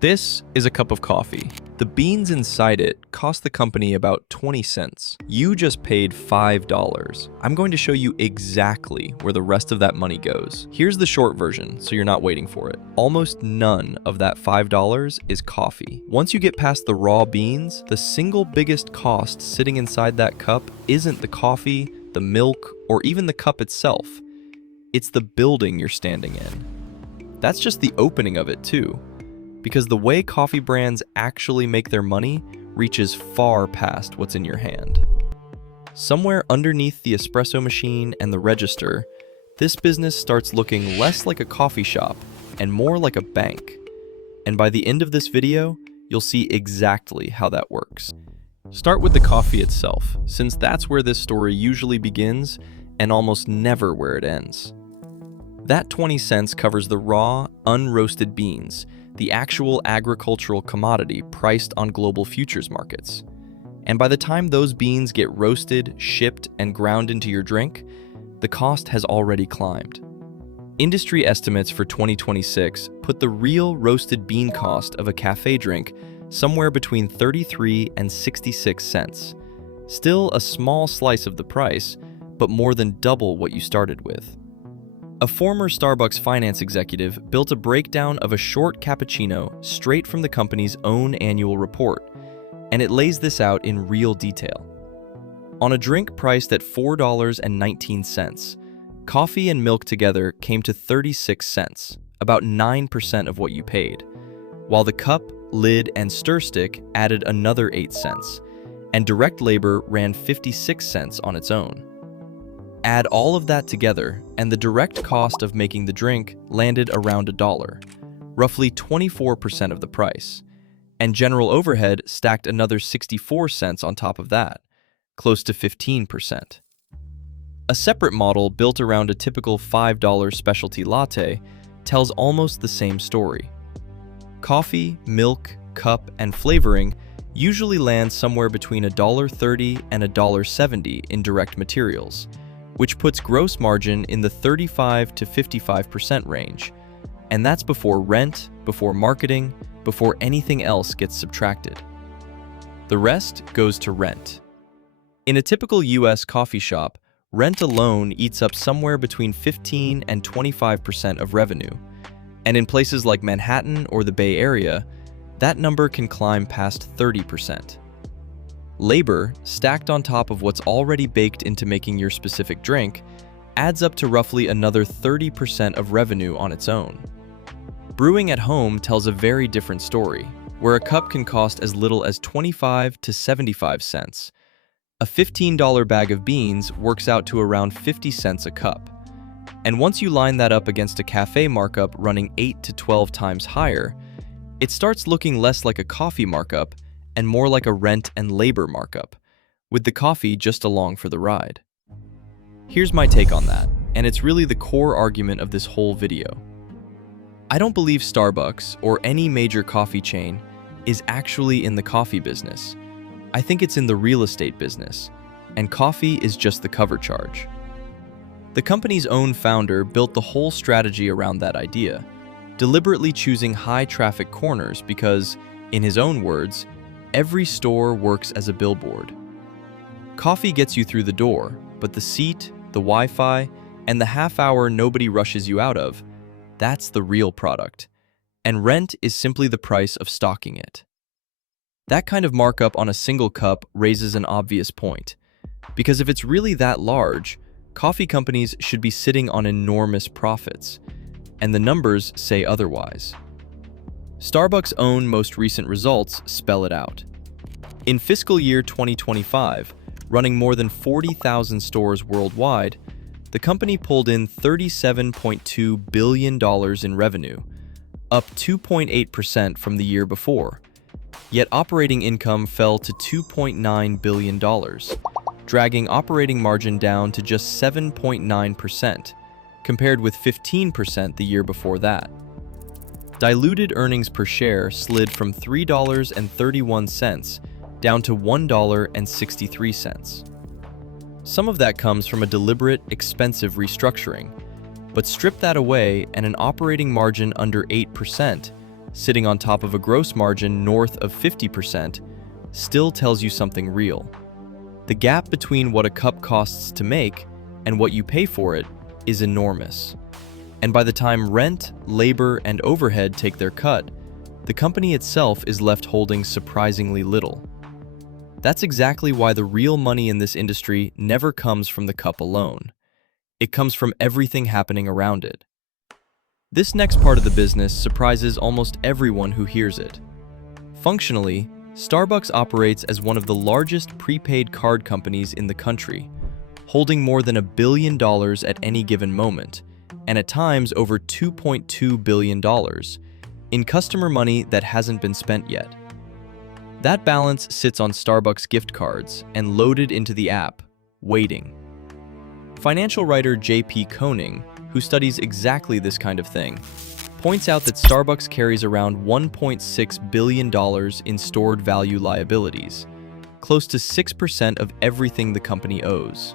This is a cup of coffee. The beans inside it cost the company about 20 cents. You just paid $5. I'm going to show you exactly where the rest of that money goes. Here's the short version, so you're not waiting for it. Almost none of that $5 is coffee. Once you get past the raw beans, the single biggest cost sitting inside that cup isn't the coffee, the milk, or even the cup itself. It's the building you're standing in. That's just the opening of it too, because the way coffee brands actually make their money reaches far past what's in your hand. Somewhere underneath the espresso machine and the register, this business starts looking less like a coffee shop and more like a bank. And by the end of this video, you'll see exactly how that works. Start with the coffee itself, since that's where this story usually begins and almost never where it ends. That 20 cents covers the raw, unroasted beans, the actual agricultural commodity priced on global futures markets. And by the time those beans get roasted, shipped, and ground into your drink, the cost has already climbed. Industry estimates for 2026 put the real roasted bean cost of a cafe drink somewhere between 33 and 66 cents. Still a small slice of the price, but more than double what you started with. A former Starbucks finance executive built a breakdown of a short cappuccino straight from the company's own annual report, and it lays this out in real detail. On a drink priced at $4.19, coffee and milk together came to 36 cents, about 9% of what you paid, while the cup, lid, and stir stick added another 8 cents, and direct labor ran 56 cents on its own. Add all of that together, and the direct cost of making the drink landed around $1, roughly 24% of the price, and general overhead stacked another 64 cents on top of that, close to 15%. A separate model built around a typical $5 specialty latte tells almost the same story. Coffee, milk, cup, and flavoring usually land somewhere between $1.30 and $1.70 in direct materials, which puts gross margin in the 35 to 55% range. And that's before rent, before marketing, before anything else gets subtracted. The rest goes to rent. In a typical US coffee shop, rent alone eats up somewhere between 15 and 25% of revenue. And in places like Manhattan or the Bay Area, that number can climb past 30%. Labor, stacked on top of what's already baked into making your specific drink, adds up to roughly another 30% of revenue on its own. Brewing at home tells a very different story, where a cup can cost as little as 25 to 75 cents. A $15 bag of beans works out to around 50 cents a cup. And once you line that up against a cafe markup running 8 to 12 times higher, it starts looking less like a coffee markup and more like a rent and labor markup, with the coffee just along for the ride. Here's my take on that, and it's really the core argument of this whole video. I don't believe Starbucks or any major coffee chain is actually in the coffee business. I think it's in the real estate business, and coffee is just the cover charge. The company's own founder built the whole strategy around that idea, deliberately choosing high-traffic corners because, in his own words, every store works as a billboard. Coffee gets you through the door, but the seat, the Wi-Fi, and the half hour nobody rushes you out of, that's the real product. And rent is simply the price of stocking it. That kind of markup on a single cup raises an obvious point, because if it's really that large, coffee companies should be sitting on enormous profits, and the numbers say otherwise. Starbucks' own most recent results spell it out. In fiscal year 2025, running more than 40,000 stores worldwide, the company pulled in $37.2 billion in revenue, up 2.8% from the year before. Yet operating income fell to $2.9 billion, dragging operating margin down to just 7.9%, compared with 15% the year before that. Diluted earnings per share slid from $3.31 down to $1.63. Some of that comes from a deliberate, expensive restructuring, but strip that away and an operating margin under 8% sitting on top of a gross margin north of 50%, still tells you something real. The gap between what a cup costs to make and what you pay for it is enormous. And by the time rent, labor, and overhead take their cut, the company itself is left holding surprisingly little. That's exactly why the real money in this industry never comes from the cup alone. It comes from everything happening around it. This next part of the business surprises almost everyone who hears it. Functionally, Starbucks operates as one of the largest prepaid card companies in the country, holding more than $1 billion at any given moment, and at times over $2.2 billion, in customer money that hasn't been spent yet. That balance sits on Starbucks gift cards and loaded into the app, waiting. Financial writer J.P. Koning, who studies exactly this kind of thing, points out that Starbucks carries around $1.6 billion in stored value liabilities, close to 6% of everything the company owes.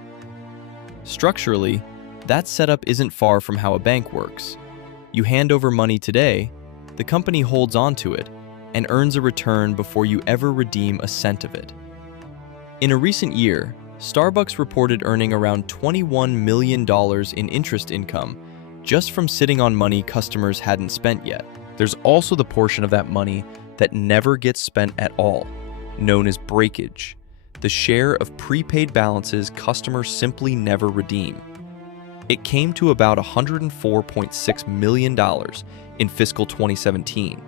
Structurally, that setup isn't far from how a bank works. You hand over money today, the company holds on to it, and earns a return before you ever redeem a cent of it. In a recent year, Starbucks reported earning around $21 million in interest income just from sitting on money customers hadn't spent yet. There's also the portion of that money that never gets spent at all, known as breakage, the share of prepaid balances customers simply never redeem. It came to about $104.6 million in fiscal 2017,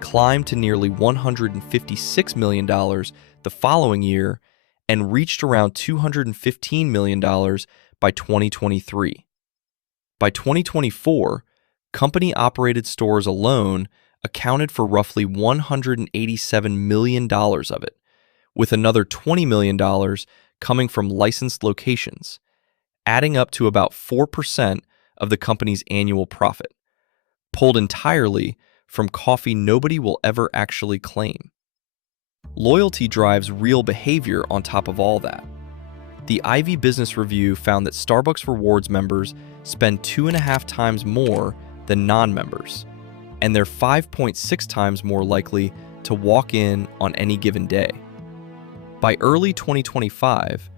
climbed to nearly $156 million the following year, and reached around $215 million by 2023. By 2024, company-operated stores alone accounted for roughly $187 million of it, with another $20 million coming from licensed locations, adding up to about 4% of the company's annual profit, pulled entirely from coffee nobody will ever actually claim. Loyalty drives real behavior on top of all that. The Ivy Business Review found that Starbucks Rewards members spend 2.5 times more than non-members, and they're 5.6 times more likely to walk in on any given day. By early 2025,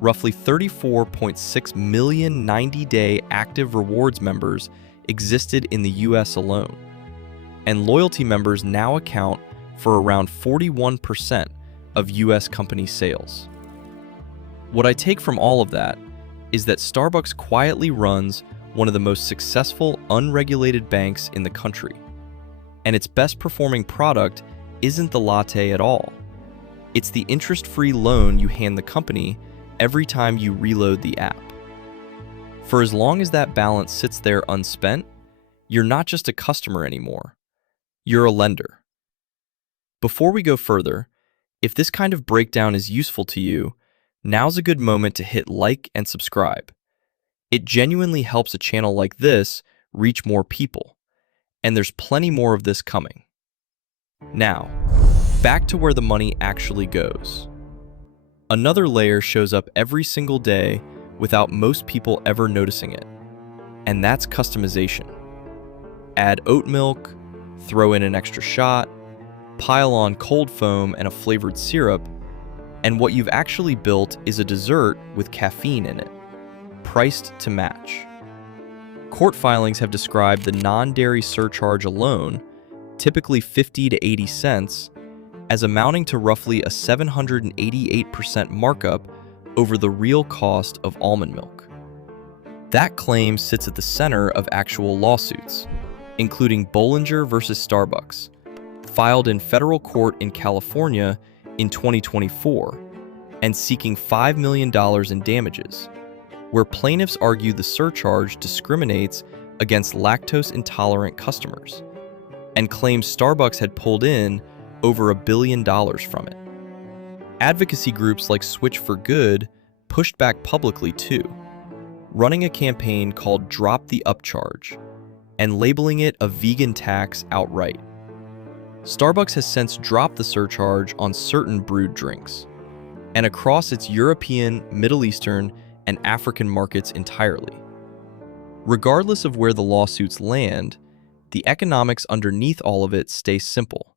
roughly 34.6 million 90-day active rewards members existed in the US alone, and loyalty members now account for around 41% of US company sales. What I take from all of that is that Starbucks quietly runs one of the most successful unregulated banks in the country, and its best performing product isn't the latte at all. It's the interest-free loan you hand the company every time you reload the app. For as long as that balance sits there unspent, you're not just a customer anymore. You're a lender. Before we go further, if this kind of breakdown is useful to you, now's a good moment to hit like and subscribe. It genuinely helps a channel like this reach more people, and there's plenty more of this coming. Now, back to where the money actually goes. Another layer shows up every single day without most people ever noticing it, and that's customization. Add oat milk, throw in an extra shot, pile on cold foam and a flavored syrup, and what you've actually built is a dessert with caffeine in it, priced to match. Court filings have described the non-dairy surcharge alone, typically 50 to 80 cents, as amounting to roughly a 788% markup over the real cost of almond milk. That claim sits at the center of actual lawsuits, including Bollinger versus Starbucks, filed in federal court in California in 2024, and seeking $5 million in damages, where plaintiffs argue the surcharge discriminates against lactose-intolerant customers, and claim Starbucks had pulled in over $1 billion from it. Advocacy groups like Switch for Good pushed back publicly too, running a campaign called Drop the Upcharge, and labeling it a vegan tax outright. Starbucks has since dropped the surcharge on certain brewed drinks, and across its European, Middle Eastern, and African markets entirely. Regardless of where the lawsuits land, The economics underneath all of it stay simple.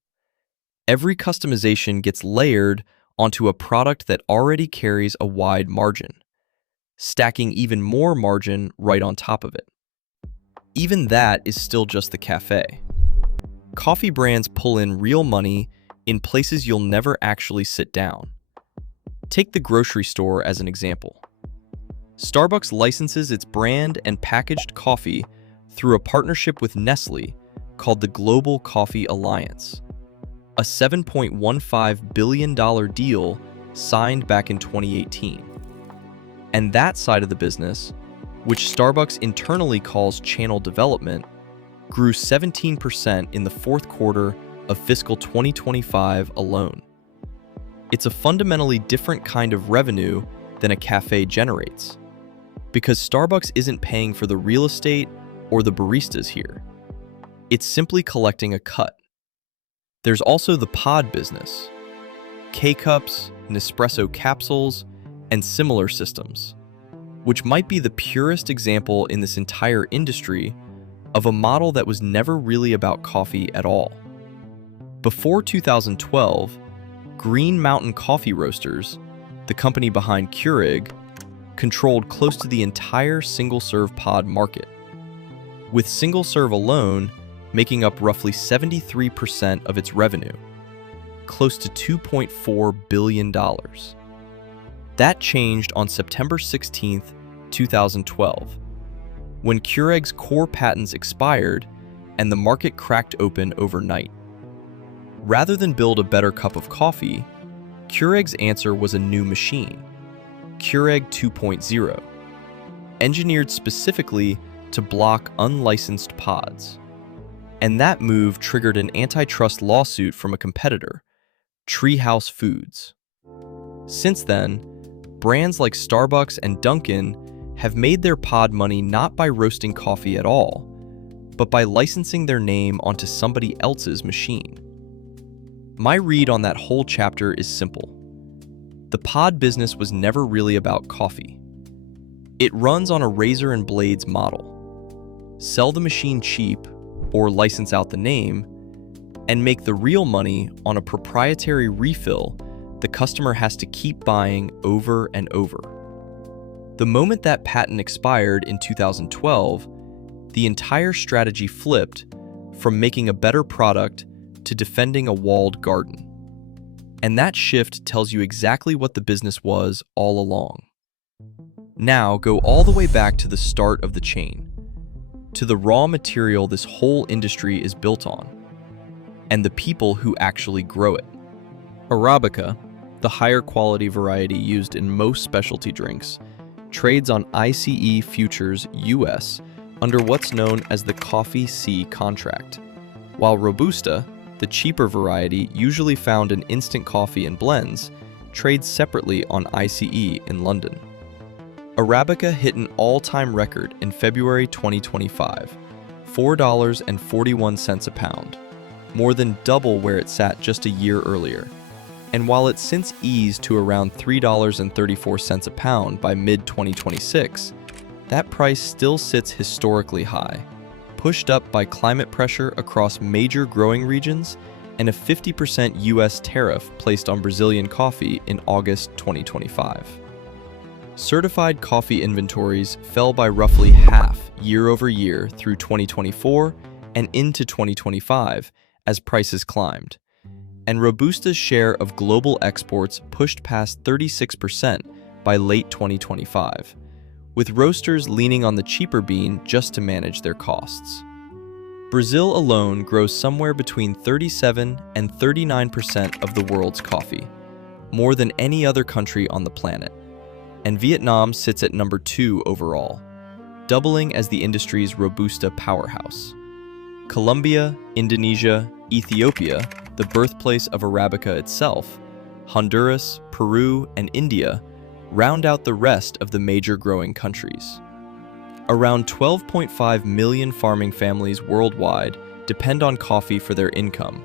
Every customization gets layered onto a product that already carries a wide margin, stacking even more margin right on top of it. Even that is still just the cafe. Coffee brands pull in real money in places you'll never actually sit down. Take the grocery store as an example. Starbucks licenses its brand and packaged coffee through a partnership with Nestle called the Global Coffee Alliance, a $7.15 billion deal signed back in 2018. And that side of the business, which Starbucks internally calls channel development, grew 17% in the fourth quarter of fiscal 2025 alone. It's a fundamentally different kind of revenue than a cafe generates, because Starbucks isn't paying for the real estate or the baristas here. It's simply collecting a cut. There's also the pod business, K-Cups, Nespresso capsules, and similar systems, which might be the purest example in this entire industry of a model that was never really about coffee at all. Before 2012, Green Mountain Coffee Roasters, the company behind Keurig, controlled close to the entire single-serve pod market, with single-serve alone making up roughly 73% of its revenue, close to $2.4 billion. That changed on September 16, 2012, when Keurig's core patents expired and the market cracked open overnight. Rather than build a better cup of coffee, Keurig's answer was a new machine, Keurig 2.0, engineered specifically to block unlicensed pods. And that move triggered an antitrust lawsuit from a competitor, Treehouse Foods. Since then, brands like Starbucks and Dunkin' have made their pod money not by roasting coffee at all, but by licensing their name onto somebody else's machine. My read on that whole chapter is simple. The pod business was never really about coffee. It runs on a razor and blades model. Sell the machine cheap, or license out the name, and make the real money on a proprietary refill the customer has to keep buying over and over. The moment that patent expired in 2012, the entire strategy flipped from making a better product to defending a walled garden. And that shift tells you exactly what the business was all along. Now go all the way back to the start of the chain, to the raw material this whole industry is built on, and the people who actually grow it. Arabica, the higher quality variety used in most specialty drinks, trades on ICE Futures US under what's known as the Coffee C contract, while Robusta, the cheaper variety usually found in instant coffee and blends, trades separately on ICE in London. Arabica hit an all-time record in February 2025, $4.41 a pound, more than double where it sat just a year earlier. And while it's since eased to around $3.34 a pound by mid-2026, that price still sits historically high, pushed up by climate pressure across major growing regions and a 50% US tariff placed on Brazilian coffee in August 2025. Certified coffee inventories fell by roughly half year over year through 2024 and into 2025 as prices climbed, and Robusta's share of global exports pushed past 36% by late 2025, with roasters leaning on the cheaper bean just to manage their costs. Brazil alone grows somewhere between 37 and 39% of the world's coffee, more than any other country on the planet. And Vietnam sits at number 2 overall, doubling as the industry's Robusta powerhouse. Colombia, Indonesia, Ethiopia, the birthplace of Arabica itself, Honduras, Peru, and India round out the rest of the major growing countries. Around 12.5 million farming families worldwide depend on coffee for their income,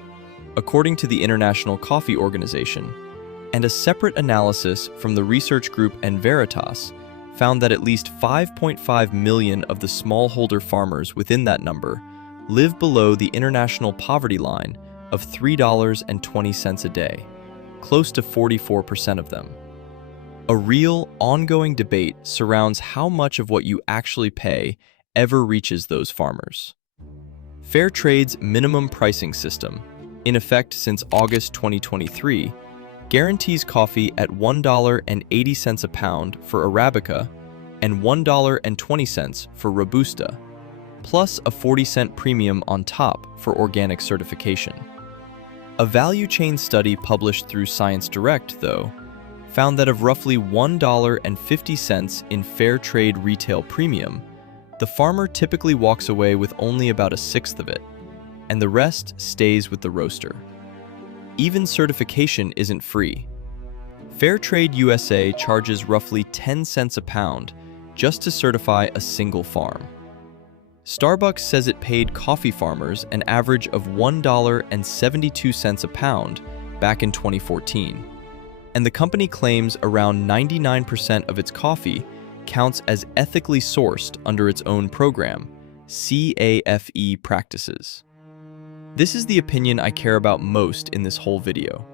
according to the International Coffee Organization, and a separate analysis from the research group Enveritas found that at least 5.5 million of the smallholder farmers within that number live below the international poverty line of $3.20 a day, close to 44% of them. A real, ongoing debate surrounds how much of what you actually pay ever reaches those farmers. Fair Trade's minimum pricing system, in effect since August 2023, guarantees coffee at $1.80 a pound for Arabica and $1.20 for Robusta, plus a 40-cent premium on top for organic certification. A value chain study published through Science Direct, though, found that of roughly $1.50 in Fair Trade retail premium, the farmer typically walks away with only about a sixth of it, and the rest stays with the roaster. Even certification isn't free. Fair Trade USA charges roughly 10 cents a pound just to certify a single farm. Starbucks says it paid coffee farmers an average of $1.72 a pound back in 2014, and the company claims around 99% of its coffee counts as ethically sourced under its own program, CAFE practices. This is the opinion I care about most in this whole video.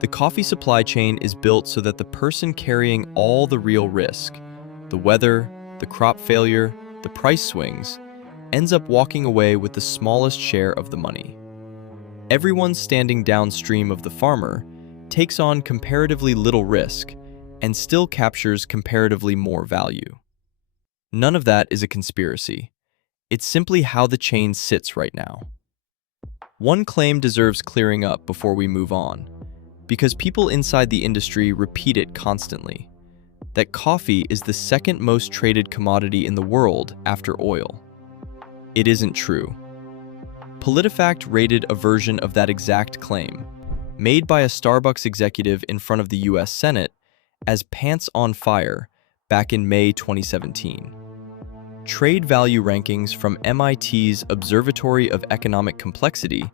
The coffee supply chain is built so that the person carrying all the real risk, the weather, the crop failure, the price swings, ends up walking away with the smallest share of the money. Everyone standing downstream of the farmer takes on comparatively little risk and still captures comparatively more value. None of that is a conspiracy. It's simply how the chain sits right now. One claim deserves clearing up before we move on, because people inside the industry repeat it constantly, that coffee is the second most traded commodity in the world after oil. It isn't true. PolitiFact rated a version of that exact claim, made by a Starbucks executive in front of the US Senate, as pants on fire back in May 2017. Trade value rankings from MIT's Observatory of Economic Complexity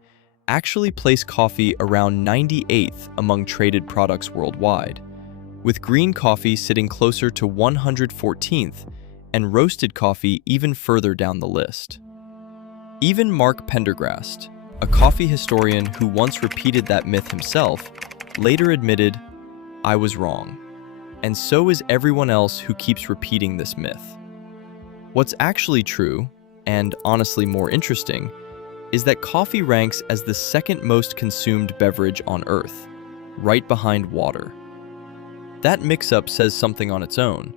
actually place coffee around 98th among traded products worldwide, with green coffee sitting closer to 114th and roasted coffee even further down the list. Even Mark Pendergrast, a coffee historian who once repeated that myth himself, later admitted, "I was wrong." And so is everyone else who keeps repeating this myth. What's actually true, and honestly more interesting, is that coffee ranks as the second most consumed beverage on Earth, right behind water. That mix-up says something on its own,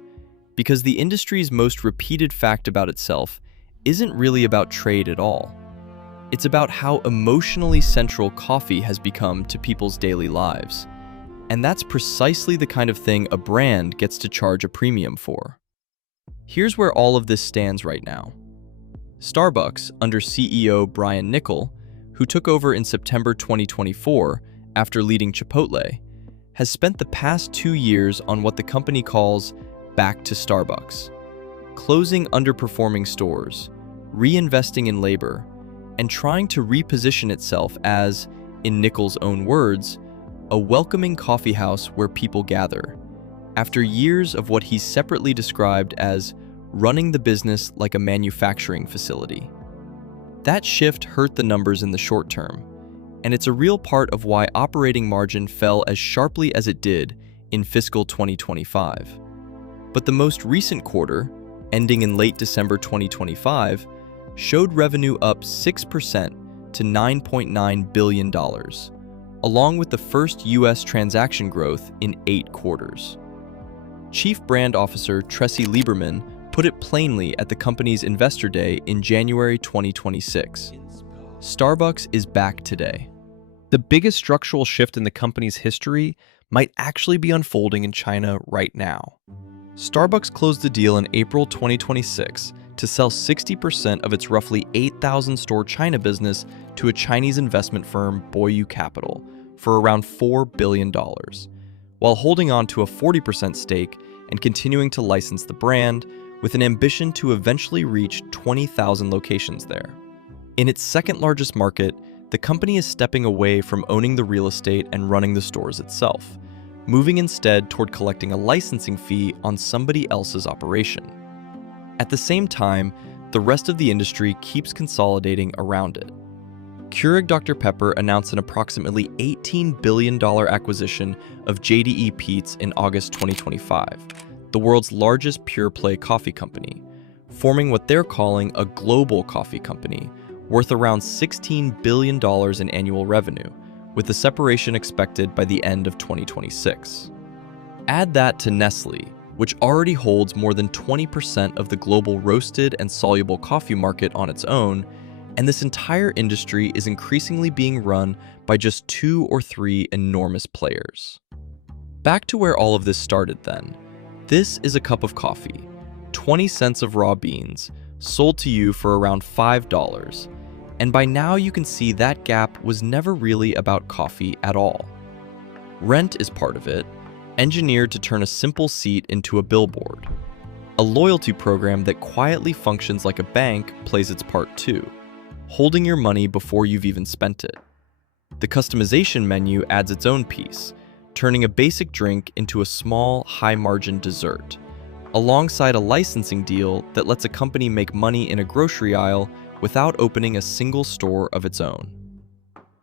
because the industry's most repeated fact about itself isn't really about trade at all. It's about how emotionally central coffee has become to people's daily lives. And that's precisely the kind of thing a brand gets to charge a premium for. Here's where all of this stands right now. Starbucks, under CEO Brian Niccol, who took over in September 2024 after leading Chipotle, has spent the past 2 years on what the company calls Back to Starbucks, closing underperforming stores, reinvesting in labor, and trying to reposition itself as, in Niccol's own words, a welcoming coffee house where people gather, after years of what he's separately described as running the business like a manufacturing facility. That shift hurt the numbers in the short term, and it's a real part of why operating margin fell as sharply as it did in fiscal 2025. But the most recent quarter, ending in late December 2025, showed revenue up 6% to $9.9 billion, along with the first U.S. transaction growth in 8 quarters. Chief Brand Officer Tressie Lieberman put it plainly at the company's Investor Day in January 2026. Starbucks is back today. The biggest structural shift in the company's history might actually be unfolding in China right now. Starbucks closed the deal in April 2026 to sell 60% of its roughly 8,000-store China business to a Chinese investment firm, Boyu Capital, for around $4 billion, while holding on to a 40% stake and continuing to license the brand, with an ambition to eventually reach 20,000 locations there. In its second-largest market, the company is stepping away from owning the real estate and running the stores itself, moving instead toward collecting a licensing fee on somebody else's operation. At the same time, the rest of the industry keeps consolidating around it. Keurig Dr. Pepper announced an approximately $18 billion acquisition of JDE Peet's in August 2025, the world's largest pure-play coffee company, forming what they're calling a global coffee company, worth around $16 billion in annual revenue, with the separation expected by the end of 2026. Add that to Nestle, which already holds more than 20% of the global roasted and soluble coffee market on its own, and this entire industry is increasingly being run by just 2 or 3 enormous players. Back to where all of this started then. This is a cup of coffee, 20 cents of raw beans, sold to you for around $5, and by now you can see that gap was never really about coffee at all. Rent is part of it, engineered to turn a simple seat into a billboard. A loyalty program that quietly functions like a bank plays its part too, holding your money before you've even spent it. The customization menu adds its own piece, turning a basic drink into a small, high-margin dessert, alongside a licensing deal that lets a company make money in a grocery aisle without opening a single store of its own.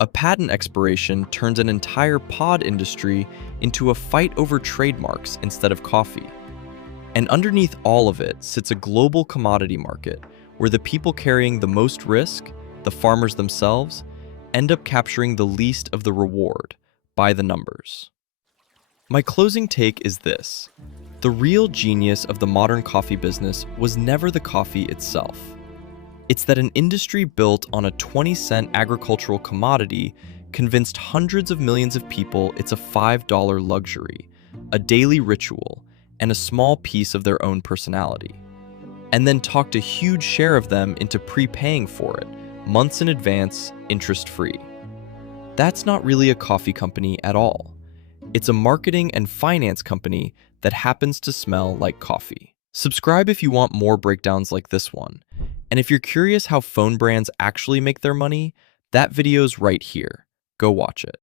A patent expiration turns an entire pod industry into a fight over trademarks instead of coffee. And underneath all of it sits a global commodity market where the people carrying the most risk, the farmers themselves, end up capturing the least of the reward by the numbers. My closing take is this: the real genius of the modern coffee business was never the coffee itself. It's that an industry built on a 20-cent agricultural commodity convinced hundreds of millions of people it's a $5 luxury, a daily ritual, and a small piece of their own personality. And then talked a huge share of them into prepaying for it, months in advance, interest-free. That's not really a coffee company at all. It's a marketing and finance company that happens to smell like coffee. Subscribe if you want more breakdowns like this one. And if you're curious how phone brands actually make their money, that video's right here. Go watch it.